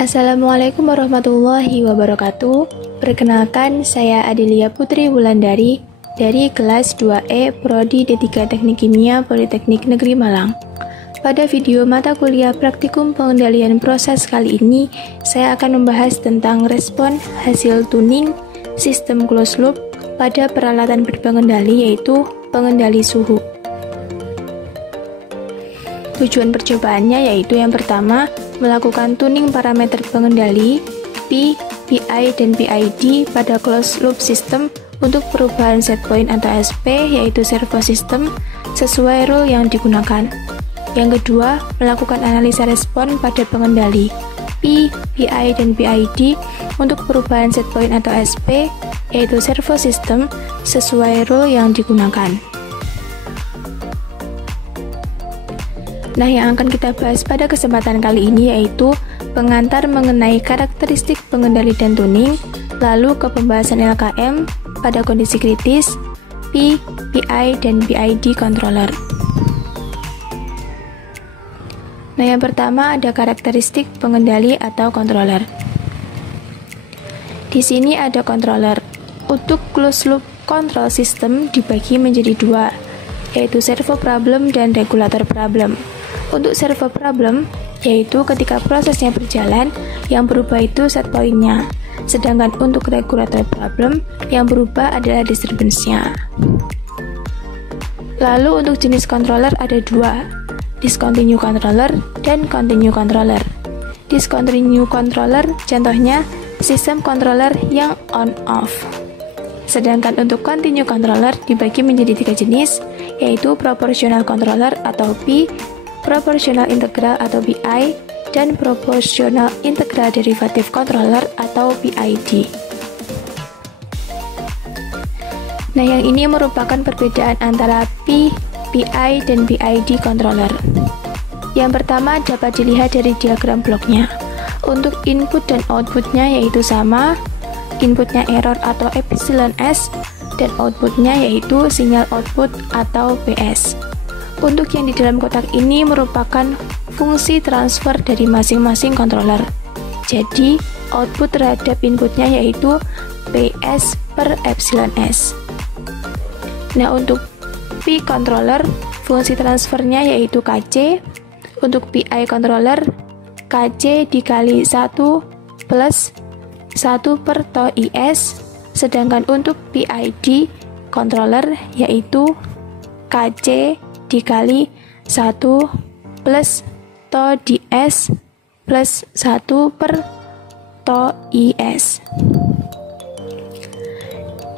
Assalamualaikum warahmatullahi wabarakatuh. Perkenalkan, saya Adelia Putri Wulandari dari kelas 2E Prodi D3 Teknik Kimia Politeknik Negeri Malang. Pada video mata kuliah praktikum pengendalian proses kali ini, saya akan membahas tentang respon hasil tuning sistem closed loop pada peralatan berpengendali, yaitu pengendali suhu. Tujuan percobaannya yaitu yang pertama, melakukan tuning parameter pengendali P, PI, dan PID pada closed loop system untuk perubahan set point atau SP, yaitu servo system, sesuai rule yang digunakan. Yang kedua, melakukan analisa respon pada pengendali P, PI, dan PID untuk perubahan set point atau SP, yaitu servo system, sesuai rule yang digunakan. Nah, yang akan kita bahas pada kesempatan kali ini yaitu pengantar mengenai karakteristik pengendali dan tuning, lalu ke pembahasan LKM pada kondisi kritis, P, PI, dan PID controller. Nah, yang pertama ada karakteristik pengendali atau controller. Di sini ada controller. Untuk closed loop control system dibagi menjadi dua, yaitu servo problem dan regulator problem. Untuk servo problem, yaitu ketika prosesnya berjalan, yang berubah itu set point-nya. Sedangkan untuk regulator problem, yang berubah adalah disturbance-nya. Lalu untuk jenis controller ada dua, discontinue controller dan continue controller. Discontinue controller contohnya sistem controller yang on-off. Sedangkan untuk continue controller dibagi menjadi tiga jenis, yaitu proportional controller atau P, proportional integral atau PI, dan proportional integral derivative controller atau PID. Nah, yang ini merupakan perbedaan antara P, PI, dan PID controller. Yang pertama dapat dilihat dari diagram bloknya. Untuk input dan outputnya yaitu sama, inputnya error atau epsilon S, dan outputnya yaitu sinyal output atau PS. Untuk yang di dalam kotak ini merupakan fungsi transfer dari masing-masing controller. Jadi, output terhadap inputnya yaitu PS per epsilon S. Nah, untuk P controller, fungsi transfernya yaitu KC. Untuk PI controller, KC dikali 1 plus 1 per tau IS. Sedangkan untuk PID controller yaitu KC dikali 1 plus tau DS plus 1 per tau IS.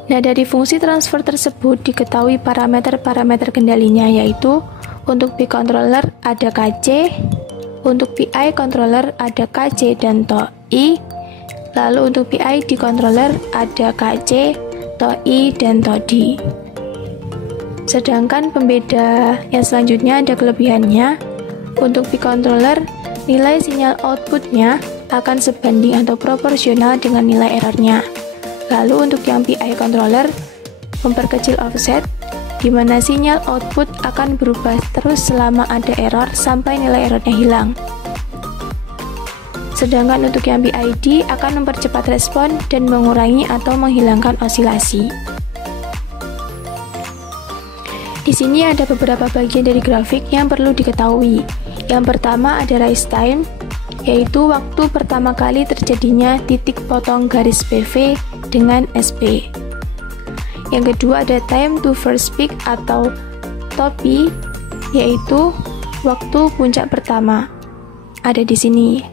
Nah, dari fungsi transfer tersebut diketahui parameter-parameter kendalinya, yaitu untuk P controller ada KC, untuk PI controller ada KC dan tau I, lalu untuk PID controller ada KC, tau I, dan tau D. Sedangkan pembeda yang selanjutnya ada kelebihannya. Untuk P controller, nilai sinyal outputnya akan sebanding atau proporsional dengan nilai errornya. Lalu untuk yang PI controller, memperkecil offset, di mana sinyal output akan berubah terus selama ada error sampai nilai errornya hilang. Sedangkan untuk yang PID akan mempercepat respon dan mengurangi atau menghilangkan osilasi. Di sini ada beberapa bagian dari grafik yang perlu diketahui. Yang pertama ada rise time, yaitu waktu pertama kali terjadinya titik potong garis PV dengan SP. Yang kedua ada time to first peak atau TOPI, yaitu waktu puncak pertama. Ada di sini.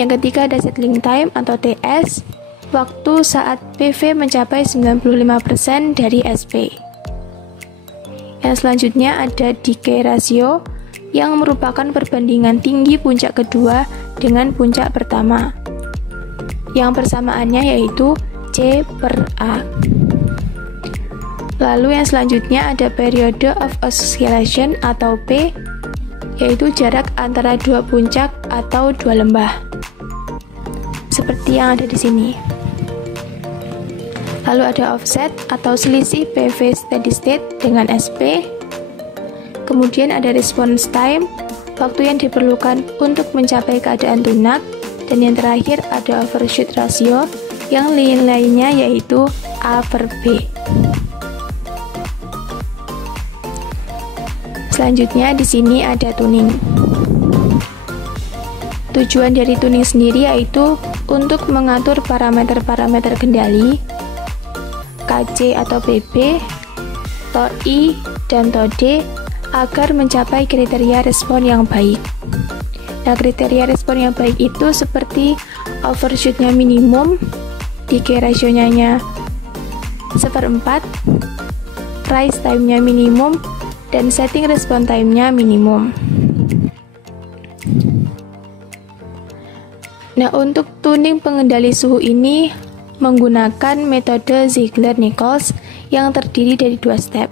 Yang ketiga ada settling time atau TS, waktu saat PV mencapai 95% dari SP. Yang selanjutnya ada decay ratio, yang merupakan perbandingan tinggi puncak kedua dengan puncak pertama. Yang persamaannya yaitu C per A. Lalu yang selanjutnya ada period of oscillation atau P, yaitu jarak antara dua puncak atau dua lembah. Seperti yang ada di sini. Lalu ada offset atau selisih PV steady state dengan SP. Kemudian ada response time. waktu yang diperlukan untuk mencapai keadaan tunak, dan yang terakhir ada overshoot ratio yang nilainya yaitu A/B. Selanjutnya di sini ada tuning. Tujuan dari tuning sendiri yaitu untuk mengatur parameter-parameter kendali KC atau PB, TOI, dan TOD agar mencapai kriteria respon yang baik. Nah, kriteria respon yang baik itu seperti overshoot-nya minimum, decay ratio-nya 1/4, rise time-nya minimum, dan setting respon time-nya minimum. Nah, untuk tuning pengendali suhu ini menggunakan metode Ziegler-Nichols yang terdiri dari 2 step.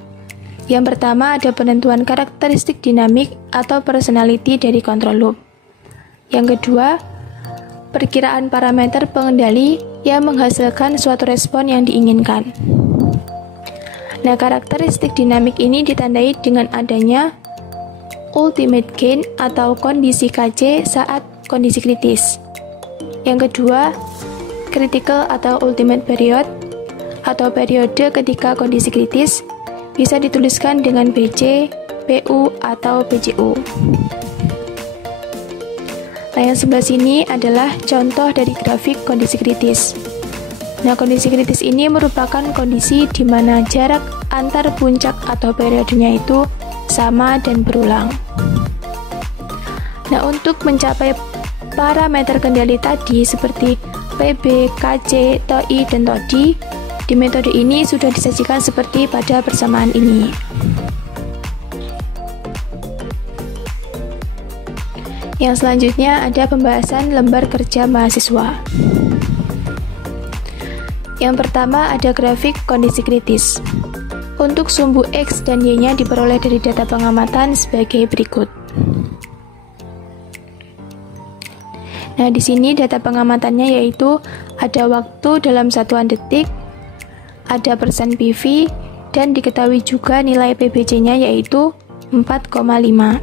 Yang pertama ada penentuan karakteristik dinamik atau personality dari control loop. Yang kedua, perkiraan parameter pengendali yang menghasilkan suatu respon yang diinginkan. Nah, karakteristik dinamik ini ditandai dengan adanya ultimate gain atau kondisi KC saat kondisi kritis. Yang kedua, critical atau ultimate period atau periode ketika kondisi kritis bisa dituliskan dengan BC, PU, atau PCU. Nah, yang sebelah sini adalah contoh dari grafik kondisi kritis. Nah, kondisi kritis ini merupakan kondisi di mana jarak antar puncak atau periodenya itu sama dan berulang. Nah, untuk mencapai parameter kendali tadi seperti PB, KC, TOI, dan TOD di metode ini sudah disajikan seperti pada persamaan ini. Yang selanjutnya ada pembahasan lembar kerja mahasiswa. Yang pertama ada grafik kondisi kritis. Untuk sumbu X dan Y-nya diperoleh dari data pengamatan sebagai berikut. Nah, di sini data pengamatannya yaitu ada waktu dalam satuan detik, ada persen PV, dan diketahui juga nilai PBC-nya yaitu 4,5.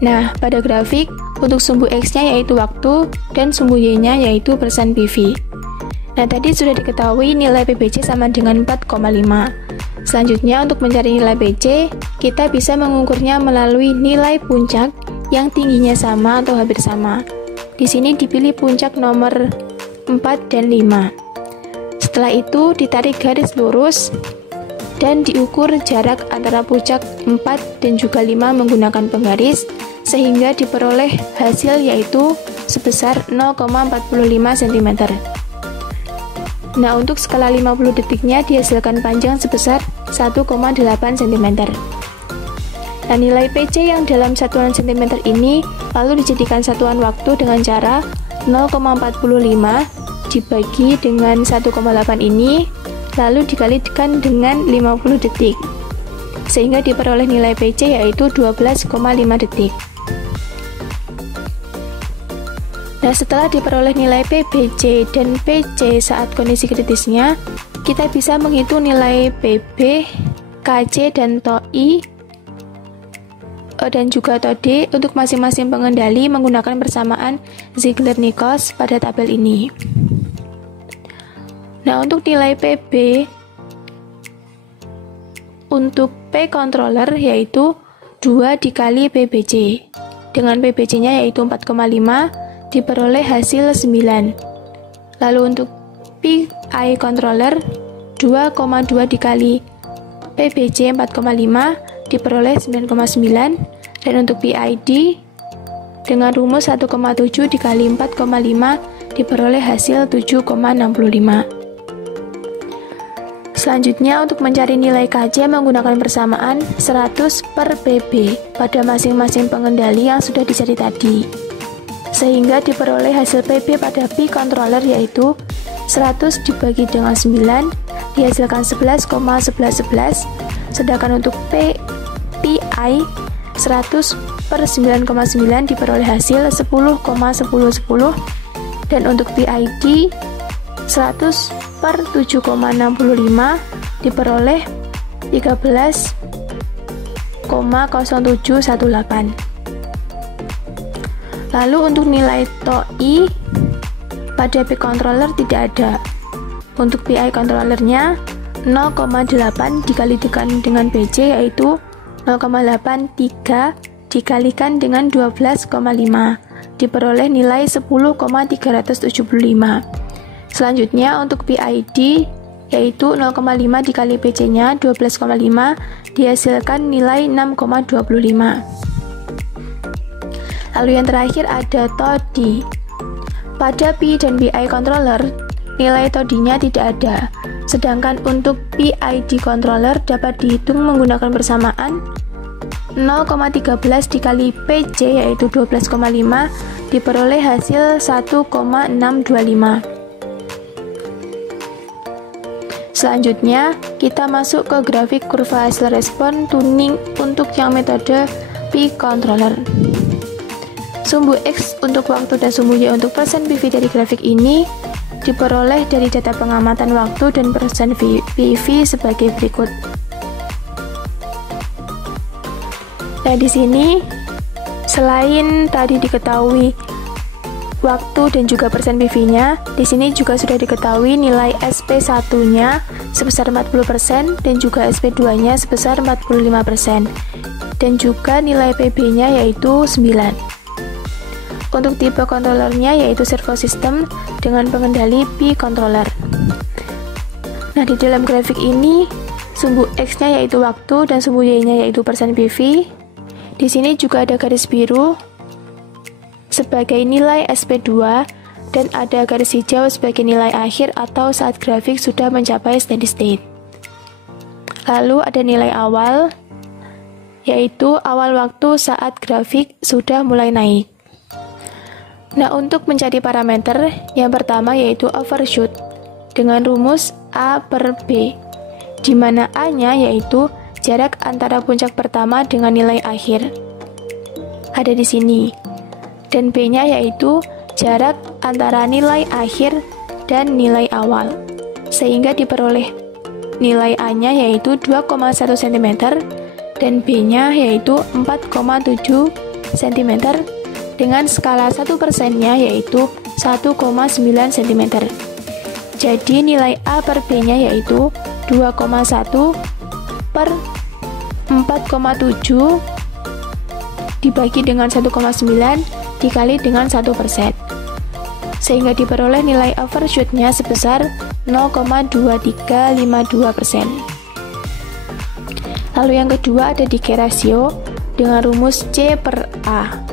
Nah, pada grafik, untuk sumbu X-nya yaitu waktu, dan sumbu Y-nya yaitu persen PV. Nah, tadi sudah diketahui nilai PBC sama dengan 4,5. Selanjutnya, untuk mencari nilai PC, kita bisa mengukurnya melalui nilai puncak yang tingginya sama atau hampir sama. Di sini dipilih puncak nomor 4 dan 5. Setelah itu, ditarik garis lurus dan diukur jarak antara puncak 4 dan juga 5 menggunakan penggaris, sehingga diperoleh hasil yaitu sebesar 0,45 cm. Nah, untuk skala 50 detiknya dihasilkan panjang sebesar 1,8 cm. Nah, nilai PC yang dalam satuan cm ini lalu dijadikan satuan waktu dengan cara 0,45 dibagi dengan 1,8 ini, lalu dikalikan dengan 50 detik, sehingga diperoleh nilai PC yaitu 12,5 detik. Nah, setelah diperoleh nilai PBC dan PC saat kondisi kritisnya, kita bisa menghitung nilai PB, KC, dan TOI, dan juga TOD untuk masing-masing pengendali menggunakan persamaan Ziegler-Nichols pada tabel ini. Nah, untuk nilai PB untuk P controller yaitu 2 dikali PBC. Dengan PBC-nya yaitu 4,5 diperoleh hasil 9. Lalu untuk PI controller 2,2 dikali PBC 4,5 diperoleh 9,9, dan untuk PID dengan rumus 1,7 dikali 4,5 diperoleh hasil 7,65. Selanjutnya, untuk mencari nilai KC menggunakan persamaan 100 per PB pada masing-masing pengendali yang sudah dicari tadi, sehingga diperoleh hasil PB pada P controller yaitu 100 dibagi dengan 9 dihasilkan 11,1111, sedangkan untuk PI 100 per 9,9 diperoleh hasil 10,1010, dan untuk PID 100 per 7,65 diperoleh 13,13 0,0718. Lalu untuk nilai TOI pada P controller tidak ada. Untuk PI controllernya 0,8 dikalikan dengan PC yaitu 0,83 dikalikan dengan 12,5 diperoleh nilai 10,375. Selanjutnya untuk PID yaitu 0,5 dikali PC-nya 12,5 dihasilkan nilai 6,25. Lalu yang terakhir ada TODI. Pada P dan PI controller, nilai TODI-nya tidak ada. Sedangkan untuk PID controller dapat dihitung menggunakan persamaan 0,13 dikali PC yaitu 12,5 diperoleh hasil 1,625. Selanjutnya, kita masuk ke grafik kurva hasil respon tuning untuk yang metode P controller. Sumbu X untuk waktu dan sumbu Y untuk persen PV dari grafik ini diperoleh dari data pengamatan waktu dan persen PV sebagai berikut. Nah, di sini selain tadi diketahui waktu dan juga persen PV-nya, di sini juga sudah diketahui nilai SP1-nya sebesar 40% dan juga SP2-nya sebesar 45% dan juga nilai PB-nya yaitu 9. Untuk tipe kontrolernya yaitu servo system dengan pengendali P controller. Nah, di dalam grafik ini sumbu X-nya yaitu waktu dan sumbu Y-nya yaitu persen PV. Di sini juga ada garis biru sebagai nilai SP2 dan ada garis hijau sebagai nilai akhir atau saat grafik sudah mencapai steady state. Lalu ada nilai awal yaitu awal waktu saat grafik sudah mulai naik. Nah, untuk mencari parameter, yang pertama yaitu overshoot dengan rumus A per B, di mana A-nya yaitu jarak antara puncak pertama dengan nilai akhir. Ada di sini. Dan B-nya yaitu jarak antara nilai akhir dan nilai awal. Sehingga diperoleh nilai A-nya yaitu 2,1 cm dan B-nya yaitu 4,7 cm. Dengan skala 1%-nya yaitu 1,9 cm. Jadi nilai A per B-nya yaitu 2,1 per 4,7 dibagi dengan 1,9 dikali dengan 1%. Sehingga diperoleh nilai overshoot-nya sebesar 0,2352%. Lalu yang kedua ada decay ratio dengan rumus C per A,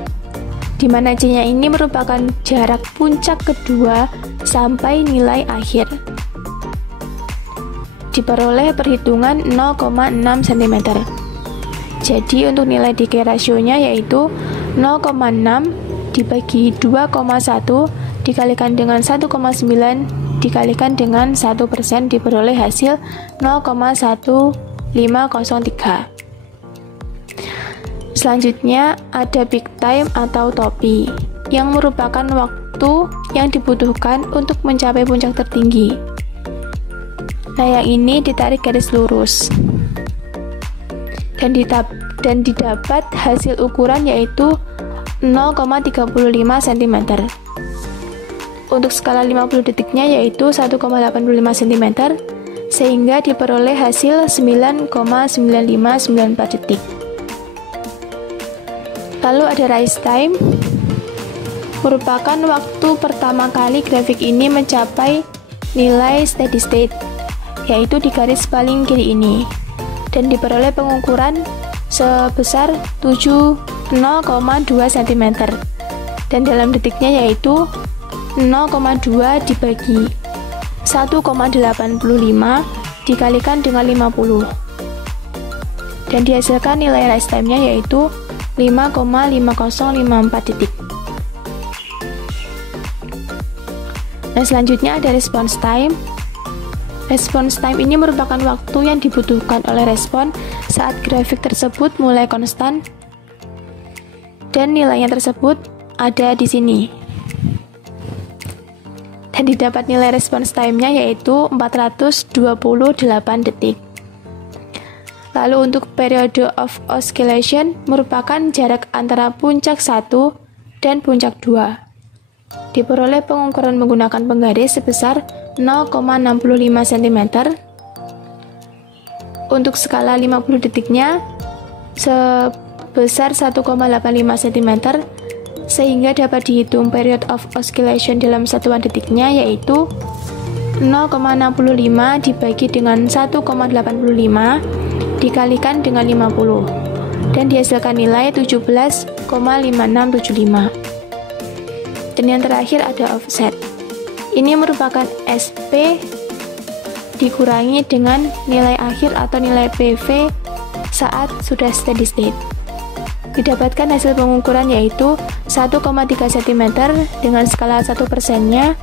di mana C-nya ini merupakan jarak puncak kedua sampai nilai akhir. Diperoleh perhitungan 0,6 cm. Jadi untuk nilai decay ratio-nya yaitu 0,6 dibagi 2,1 dikalikan dengan 1,9 dikalikan dengan 1% diperoleh hasil 0,1503. Selanjutnya ada peak time atau topi, yang merupakan waktu yang dibutuhkan untuk mencapai puncak tertinggi. Nah, yang ini ditarik garis lurus dan didapat hasil ukuran yaitu 0,35 cm. Untuk skala 50 detiknya yaitu 1,85 cm, sehingga diperoleh hasil 9,9594 detik. Lalu ada rise time, merupakan waktu pertama kali grafik ini mencapai nilai steady state, yaitu di garis paling kiri ini, dan diperoleh pengukuran sebesar 0,2 cm, dan dalam detiknya yaitu 0,2 dibagi 1,85 dikalikan dengan 50, dan dihasilkan nilai rise time-nya yaitu 5,5054 detik. Nah, selanjutnya ada response time. Response time ini merupakan waktu yang dibutuhkan oleh respon saat grafik tersebut mulai konstan, dan nilainya tersebut ada di sini. Dan didapat nilai response time-nya yaitu 428 detik. Lalu untuk periode of oscillation merupakan jarak antara puncak 1 dan puncak 2. Diperoleh pengukuran menggunakan penggaris sebesar 0,65 cm. Untuk skala 50 detiknya sebesar 1,85 cm, sehingga dapat dihitung period of oscillation dalam satuan detiknya yaitu 0,65 dibagi dengan 1,85 dikalikan dengan 50 dan dihasilkan nilai 17,5675. Dan yang terakhir ada offset. Ini merupakan SP dikurangi dengan nilai akhir atau nilai PV saat sudah steady state. Didapatkan hasil pengukuran yaitu 1,3 cm dengan skala 1%-nya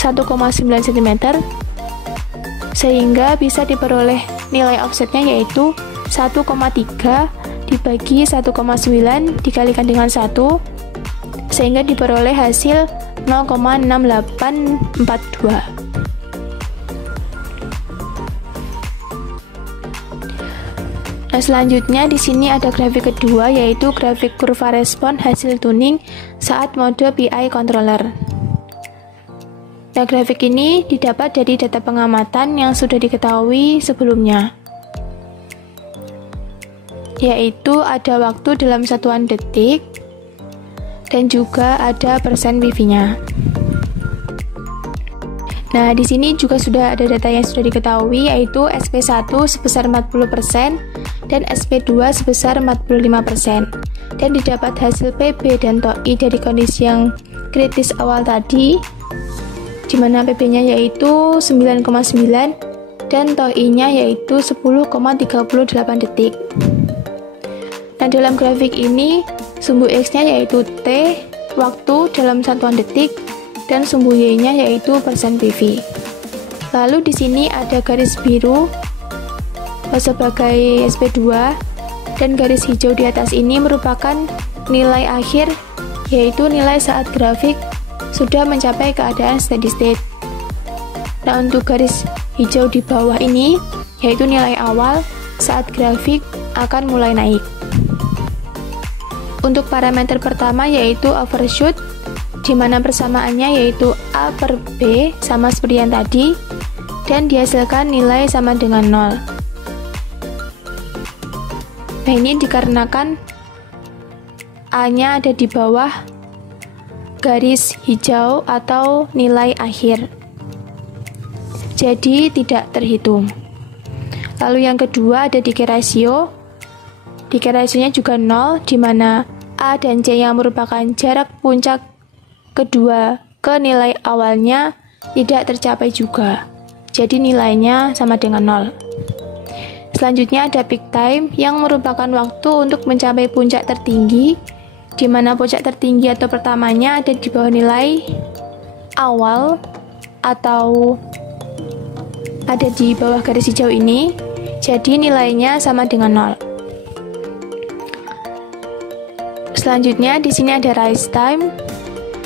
1,9 cm, sehingga bisa diperoleh nilai offsetnya yaitu 1,3 dibagi 1,9 dikalikan dengan 1, sehingga diperoleh hasil 0,6842. Nah, selanjutnya di sini ada grafik kedua yaitu grafik kurva respon hasil tuning saat mode PI controller. Nah, grafik ini didapat dari data pengamatan yang sudah diketahui sebelumnya, yaitu ada waktu dalam satuan detik dan juga ada persen PV-nya. Nah, di sini juga sudah ada data yang sudah diketahui yaitu SP1 sebesar 40% dan SP2 sebesar 45%. Dan didapat hasil PB dan TOI dari kondisi yang kritis awal tadi, di mana PB-nya yaitu 9,9 dan TOI-nya yaitu 10,38 detik. Nah, dalam grafik ini sumbu X-nya yaitu T, waktu dalam satuan detik, dan sumbu Y-nya yaitu persen PV. Lalu di sini ada garis biru sebagai SP2 dan garis hijau di atas ini merupakan nilai akhir, yaitu nilai saat grafik sudah mencapai keadaan steady state. Nah, untuk garis hijau di bawah ini yaitu nilai awal saat grafik akan mulai naik. Untuk parameter pertama yaitu overshoot, di mana persamaannya yaitu A per B sama seperti yang tadi, dan dihasilkan nilai sama dengan 0. Nah, ini dikarenakan A-nya ada di bawah garis hijau atau nilai akhir, jadi tidak terhitung. Lalu yang kedua ada decay ratio. Decay ratio-nya juga 0, di mana A dan C yang merupakan jarak puncak kedua ke nilai awalnya tidak tercapai juga, jadi nilainya sama dengan 0. Selanjutnya ada peak time yang merupakan waktu untuk mencapai puncak tertinggi, di mana puncak tertinggi atau pertamanya ada di bawah nilai awal atau ada di bawah garis hijau ini, jadi nilainya sama dengan 0. Selanjutnya di sini ada rise time,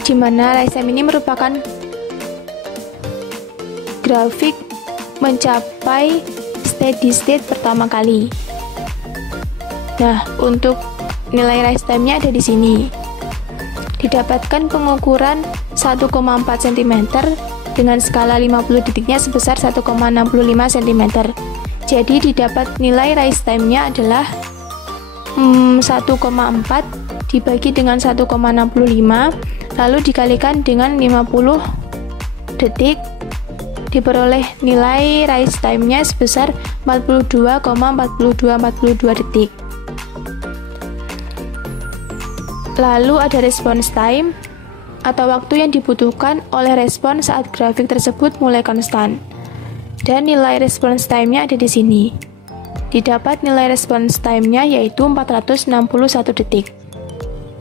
di mana rise time ini merupakan grafik mencapai steady state pertama kali. Nah, untuk nilai rise time-nya ada di sini. Didapatkan pengukuran 1,4 cm dengan skala 50 detiknya sebesar 1,65 cm. Jadi didapat nilai rise time-nya adalah 1,4 dibagi dengan 1,65 lalu dikalikan dengan 50 detik, diperoleh nilai rise time-nya sebesar 42,4242 detik. Lalu ada response time atau waktu yang dibutuhkan oleh respon saat grafik tersebut mulai konstan. Dan nilai response time-nya ada di sini. Didapat nilai response time-nya yaitu 461 detik.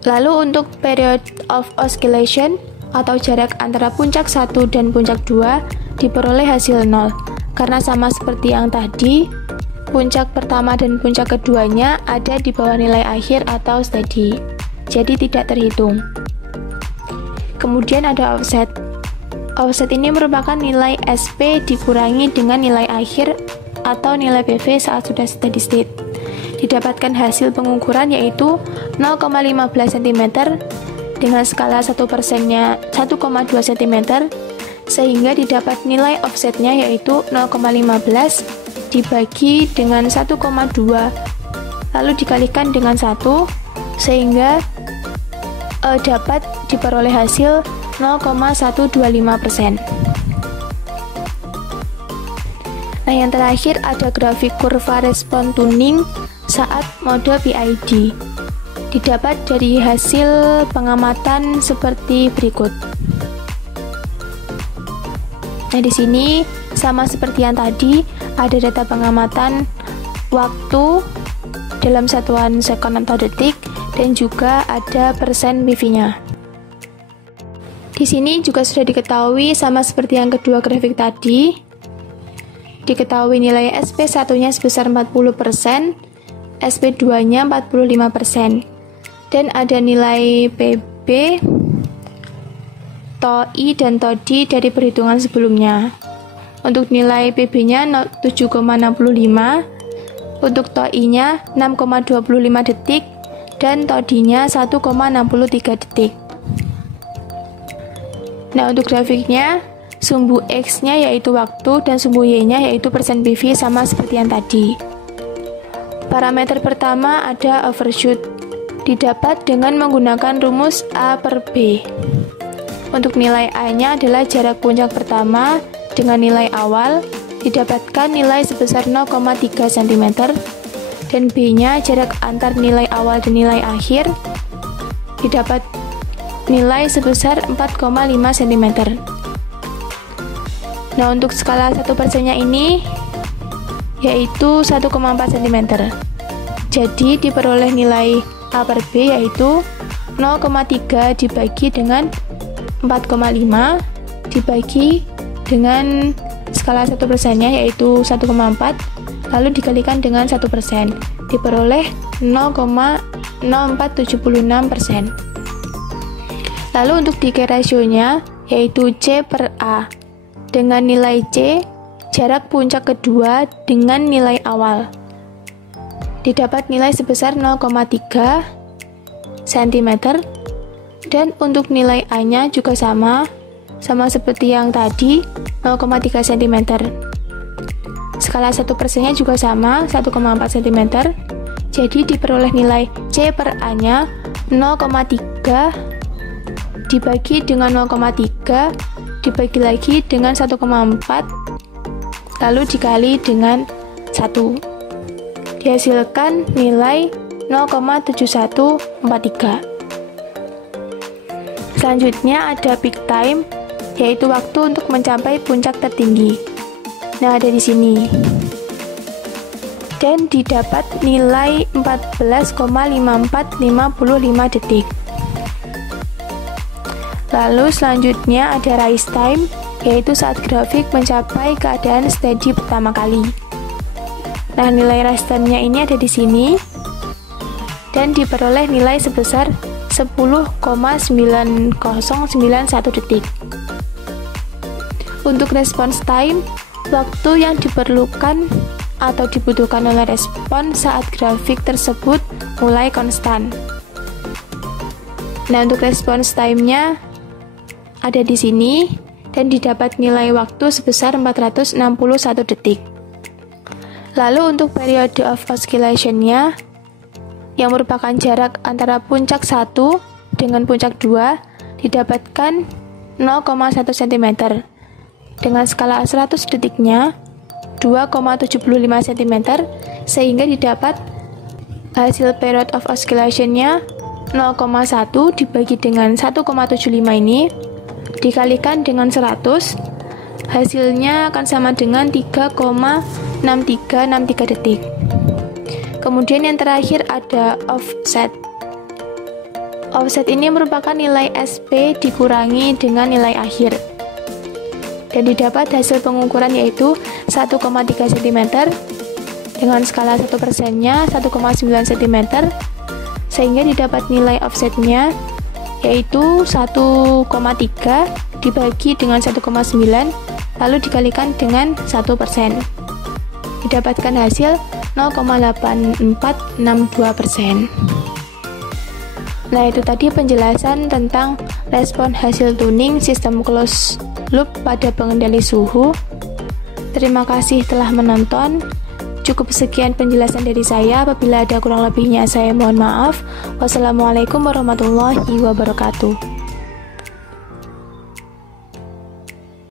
Lalu untuk period of oscillation atau jarak antara puncak 1 dan puncak 2 diperoleh hasil 0, karena sama seperti yang tadi, puncak pertama dan puncak keduanya ada di bawah nilai akhir atau steady, jadi tidak terhitung. Kemudian ada offset. Offset ini merupakan nilai SP dikurangi dengan nilai akhir atau nilai PV saat sudah steady state. Didapatkan hasil pengukuran yaitu 0,15 cm dengan skala 1%-nya 1,2 cm, sehingga didapat nilai offsetnya yaitu 0,15 dibagi dengan 1,2 lalu dikalikan dengan 1, sehingga dapat diperoleh hasil 0,125%. Nah, yang terakhir ada grafik kurva respon tuning saat mode PID. Didapat dari hasil pengamatan seperti berikut. Nah, di sini sama seperti yang tadi, ada data pengamatan waktu dalam satuan sekon atau detik dan juga ada persen PV-nya. Di sini juga sudah diketahui sama seperti yang kedua grafik tadi. Diketahui nilai SP1-nya sebesar 40%, SP2-nya 45%. Dan ada nilai PB, TOI, dan TODI dari perhitungan sebelumnya. Untuk nilai PB-nya 7,65, untuk TOI-nya 6,25 detik, dan TODI-nya 1,63 detik. Nah, untuk grafiknya, sumbu X-nya yaitu waktu dan sumbu Y-nya yaitu persen PV sama seperti yang tadi. Parameter pertama ada overshoot, didapat dengan menggunakan rumus A per B. Untuk nilai A-nya adalah jarak puncak pertama dengan nilai awal, didapatkan nilai sebesar 0,3 cm, dan B-nya jarak antar nilai awal dan nilai akhir, didapat nilai sebesar 4,5 cm. Nah, untuk skala 1%-nya ini yaitu 1,4 cm. Jadi diperoleh nilai A per B yaitu 0,3 dibagi dengan 4,5 dibagi dengan skala 1%-nya yaitu 1,4 lalu dikalikan dengan 1%, diperoleh 0,0476%. Lalu untuk decay ratio-nya yaitu C per A. Dengan nilai C, jarak puncak kedua dengan nilai awal. Didapat nilai sebesar 0,3 cm, dan untuk nilai A-nya juga sama seperti yang tadi, 0,3 cm. Skala 1%-nya juga sama, 1,4 cm. Jadi diperoleh nilai C per A-nya 0,3 dibagi dengan 0,3 dibagi lagi dengan 1,4 lalu dikali dengan 1, dihasilkan nilai 0,7143. Selanjutnya ada peak time, yaitu waktu untuk mencapai puncak tertinggi. Nah, ada di sini. Dan didapat nilai 14,5455 detik. Lalu selanjutnya ada rise time, yaitu saat grafik mencapai keadaan steady pertama kali. Nah, nilai rise time-nya ini ada di sini dan diperoleh nilai sebesar 10,9091 detik. Untuk response time, waktu yang diperlukan atau dibutuhkan oleh respon saat grafik tersebut mulai konstan. Nah, untuk response time-nya ada di sini dan didapat nilai waktu sebesar 461 detik. Lalu untuk periode of oscillation-nya yang merupakan jarak antara puncak 1 dengan puncak 2 didapatkan 0,1 cm. Dengan skala 100 detiknya 2,75 cm, sehingga didapat hasil period of oscillation-nya 0,1 dibagi dengan 1,75 ini dikalikan dengan 100, hasilnya akan sama dengan 3,6363 detik. Kemudian yang terakhir ada offset. Offset ini merupakan nilai SP dikurangi dengan nilai akhir. Dan didapat hasil pengukuran yaitu 1,3 cm dengan skala 1%-nya 1,9 cm, sehingga didapat nilai offsetnya yaitu 1,3 dibagi dengan 1,9 lalu dikalikan dengan 1%, didapatkan hasil 0,8462%. Nah, itu tadi penjelasan tentang respon hasil tuning sistem closed loop pada pengendali suhu. Terima kasih telah menonton. Cukup sekian penjelasan dari saya. Apabila ada kurang lebihnya, saya mohon maaf. Wassalamualaikum warahmatullahi wabarakatuh.